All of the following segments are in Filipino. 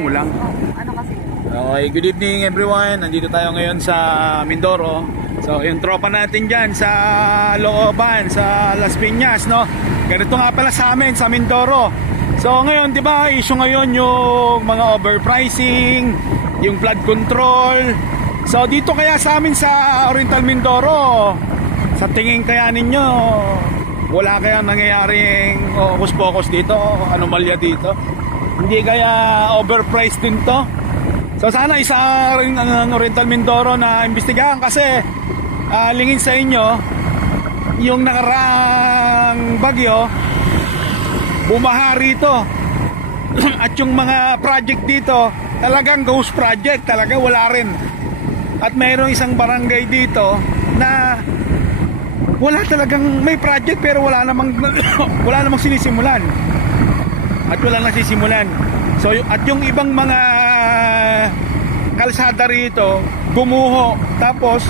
Ulang. Ano kasi? Okay, good evening everyone. Nandito tayo ngayon sa Mindoro. So, yung tropa natin dyan sa looban, sa Las Piñas, no? Ganito nga pala sa amin, sa Mindoro. So, ngayon, di ba, issue ngayon yung mga overpricing, yung flood control. So, dito kaya sa amin sa Oriental Mindoro, sa tingin kaya ninyo, wala kayang nangyayaring hocus-pocus dito, anomalya dito? Hindi kaya overpriced din to? So sana isa rin ang Oriental Mindoro na imbestigahan kasi lingin sa inyo yung nakaraang bagyo bumaha rito at yung mga project dito talagang ghost project, talaga wala rin. At mayroong isang barangay dito na wala talagang may project pero wala namang wala namang sinisimulan. At wala nasisimulan. So at yung ibang mga kalsada rito gumuho, tapos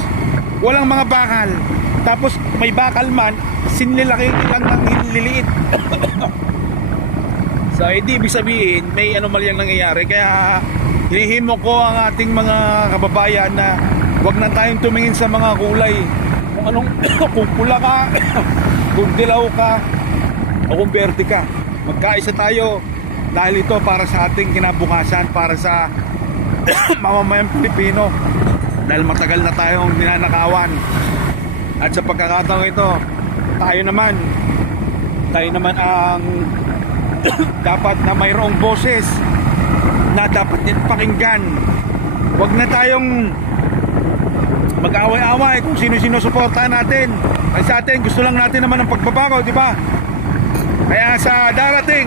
walang mga bakal, tapos may bakal man sinilaki lang ng liliit. So hindi ibig sabihin may anomalyang nangyayari. Kaya hinihimo ko ang ating mga kababayan na wag na tayong tumingin sa mga kulay, kung anong kung pula ka, kung dilaw ka o kung berde ka. Magkaisa tayo dahil ito para sa ating kinabukasan, para sa mamamayang Pilipino, dahil matagal na tayong ninanakawan. At sa pagkakataong ito, tayo naman ang dapat na mayroong boses na dapat din pakinggan. Huwag na tayong mag-away-away kung sino-sino suportahan natin. Ay sa atin, gusto lang natin naman ng pagbabago, di ba? Kaya sa darating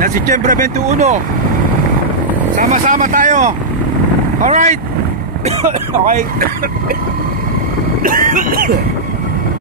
na Setyembre 21, sama-sama tayo. Alright? Okay.